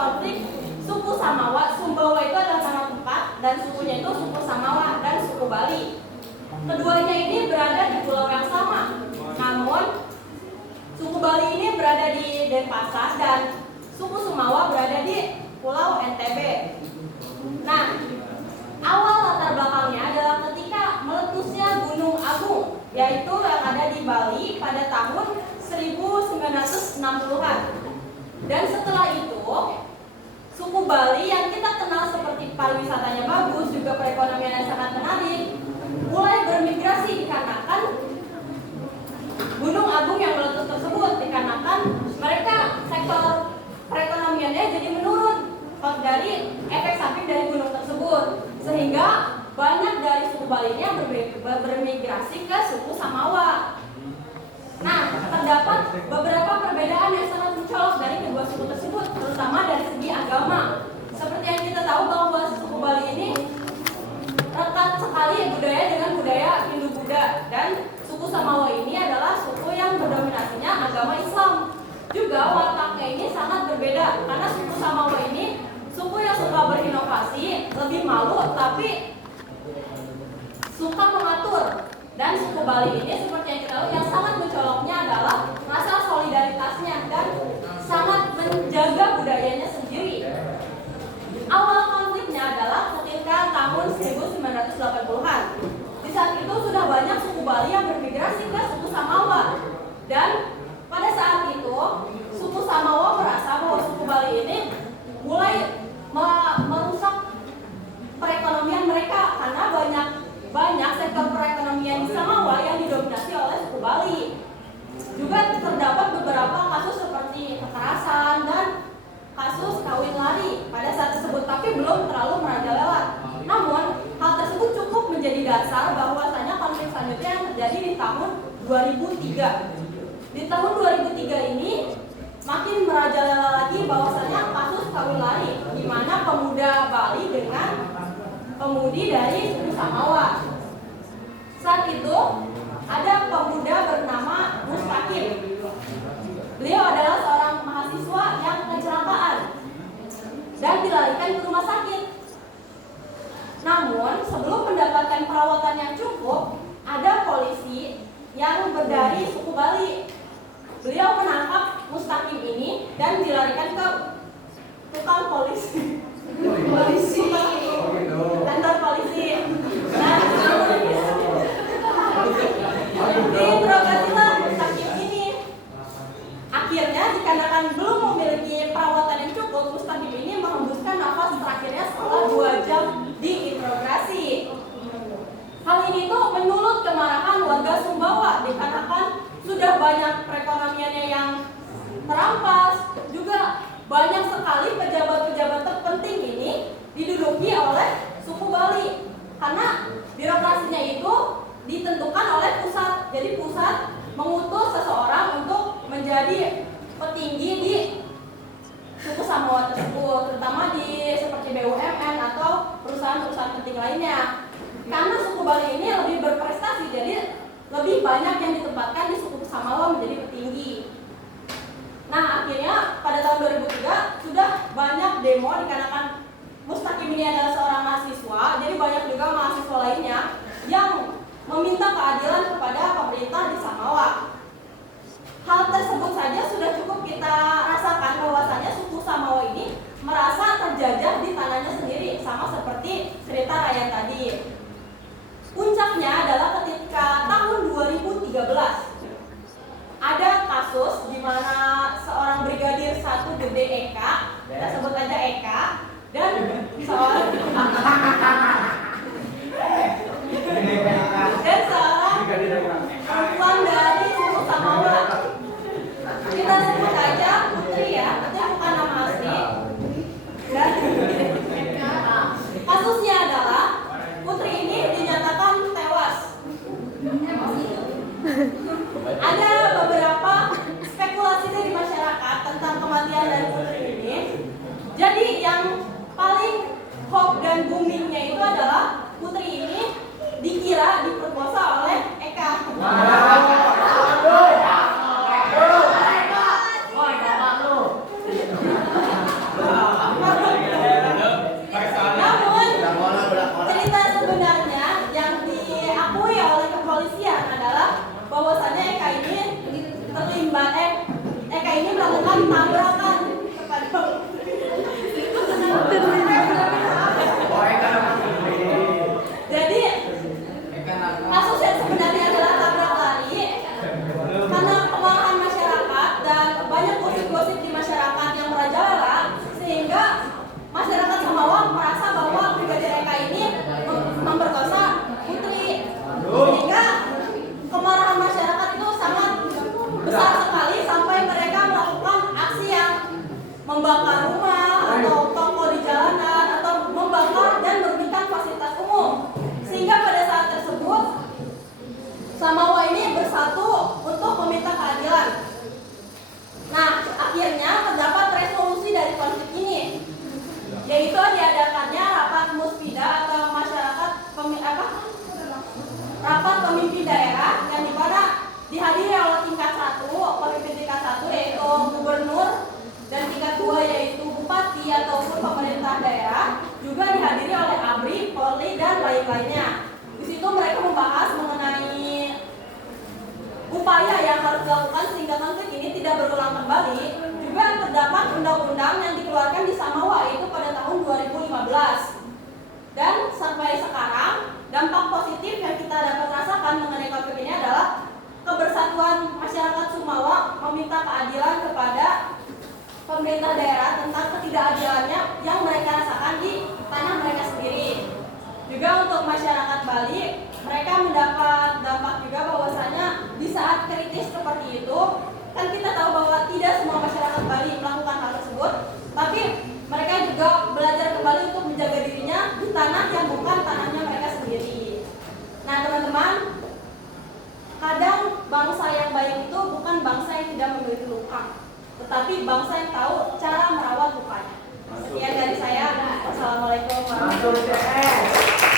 konflik suku Samawa. Sumbawa itu adalah nama tempat dan sukunya itu suku Samawa dan suku Bali. Keduanya ini berada di pulau yang sama. Namun suku Bali ini berada di Denpasar dan suku Sumawa berada di Pulau NTB. Nah, awal latar belakangnya adalah ketika meletusnya Gunung Agung, yaitu yang ada di Bali pada tahun 1960-an. Dan setelah itu, suku Bali yang kita kenal seperti pariwisatanya bagus, juga perekonomian yang sangat menarik, mulai bermigrasi dikarenakan Gunung Agung yang meletus tersebut, dikarenakan mereka sektor perekonomiannya jadi menurun dari efek samping dari gunung tersebut, sehingga banyak dari suku Bali ini yang bermigrasi ke suku Samawa. Nah, terdapat beberapa perbedaan yang sangat mencolok dari kedua suku tersebut, terutama dari segi agama. Seperti yang kita tahu bahwa suku Bali ini rekat sekali budaya dengan budaya Hindu-Buddha, dan suku Samawa ini adalah suku yang berdominasinya agama Islam. Juga wataknya ini sangat berbeda, karena suku Samawa ini suku yang suka berinovasi, lebih malu, tapi suka mengatur. Dan suku Bali ini seperti yang kita tahu, yang sangat mencoloknya adalah masalah solidaritasnya dan sangat menjaga budayanya sendiri. Awal konfliknya adalah ketika tahun 1980-an. Di saat itu sudah banyak suku Bali yang bermigrasi ke suku Samawa. Dan pada saat itu suku Samawa merasa bahwa suku Bali ini mulai merusak perekonomian mereka, karena banyak sektor perekonomian di Samawa yang didominasi oleh suku Bali. Juga terdapat beberapa kasus seperti kekerasan dan kasus kawin lari pada saat tersebut, tapi belum terlalu merajalela. Namun hal tersebut cukup menjadi dasar bahwasanya konflik selanjutnya yang terjadi di tahun 2003. Di tahun 2003 ini makin merajalela lagi bahwasanya kasus kawin lari, di mana pemuda Bali dengan pemudi dari suku Samawa. Saat itu ada pemuda bernama Mustaqim. Beliau adalah seorang mahasiswa yang kecelakaan dan dilarikan ke rumah sakit. Namun sebelum mendapatkan perawatan yang cukup, ada polisi yang dari suku Bali. Beliau menangkap Mustaqim ini dan dilarikan ke tukang polisi. Kantor polisi. Nah, diinterogasilah Mustaqim ini. Akhirnya dikarenakan belum memiliki perawatan yang cukup, Mustaqim ini menghembuskan nafas terakhirnya setelah 2 jam diinterogasi. Hal ini tuh menyulut kemarahan warga Sumbawa, dikarenakan sudah banyak perekonomiannya yang terampas, juga banyak sekali pejabat-pejabat terpenting ini diduduki oleh suku Bali, karena birokrasinya itu ditentukan oleh pusat. Jadi pusat mengutus seseorang untuk menjadi petinggi di suku Samawa tersebut, terutama di seperti BUMN atau perusahaan-perusahaan penting lainnya. Karena suku Bali ini lebih berprestasi, jadi lebih banyak yang ditempatkan di suku Samawa menjadi petinggi. Nah, akhirnya pada tahun 2003 sudah banyak demo dikarenakan Mustaqim ini adalah seorang mahasiswa, jadi banyak juga mahasiswa lainnya yang meminta keadilan kepada pemerintah di Samawa. Hal tersebut saja sudah cukup kita rasakan bahwasanya suku Samawa ini merasa terjajah di tanahnya sendiri, sama seperti cerita Ryan tadi. Puncaknya adalah ketika tahun 2013 ada kasus di mana seorang brigadir 1 Gede Eka, kita sebut aja Eka, dan seorang perempuan dari suku Samawa, kita sebut aja Putri ya, itu bukan nama asli. Dan kasusnya adalah Putri ini dinyatakan tewas. Ada beberapa spekulasi dari masyarakat tentang kematian dari Putri ini. Jadi yang paling hoax dan boomingnya itu adalah Putri ini dikira diperkosa oleh Eka. membakar rumah atau toko di jalanan atau membakar dan merugikan fasilitas umum. Sehingga pada saat tersebut Samawa ini bersatu untuk meminta keadilan. Nah, akhirnya terdapat resolusi dari konflik ini, yaitu diadakannya rapat musbida atau masyarakat rapat pemimpin daerah yang dimana dihadiri oleh tingkat 1, pemimpin tingkat 1 yaitu gubernur, dan tingkat 2 yaitu bupati ataupun pemerintah daerah, juga dihadiri oleh ABRI, Polri, dan lain-lainnya. Di situ mereka membahas mengenai upaya yang harus dilakukan sehingga konflik ini tidak berulang kembali. Juga terdapat undang-undang yang dikeluarkan di Samawa itu pada tahun 2015. Dan sampai sekarang dampak positif yang kita dapat rasakan mengenai konflik ini adalah kebersatuan masyarakat Sumawa meminta keadilan kepada pemerintah daerah tentang ketidakadilannya yang mereka rasakan di tanah mereka sendiri. Juga untuk masyarakat Bali, mereka mendapat dampak juga bahwasanya di saat kritis seperti itu, kan kita tahu bahwa tidak semua masyarakat Bali melakukan hal tersebut, tapi mereka juga belajar kembali untuk menjaga dirinya di tanah yang bukan tanahnya mereka sendiri. Nah teman-teman, kadang bangsa yang baik itu bukan bangsa yang tidak memiliki luka, tetapi bangsa yang tahu cara merawat lukanya. Sekian dari saya. Wassalamualaikum warahmatullahi wabarakatuh.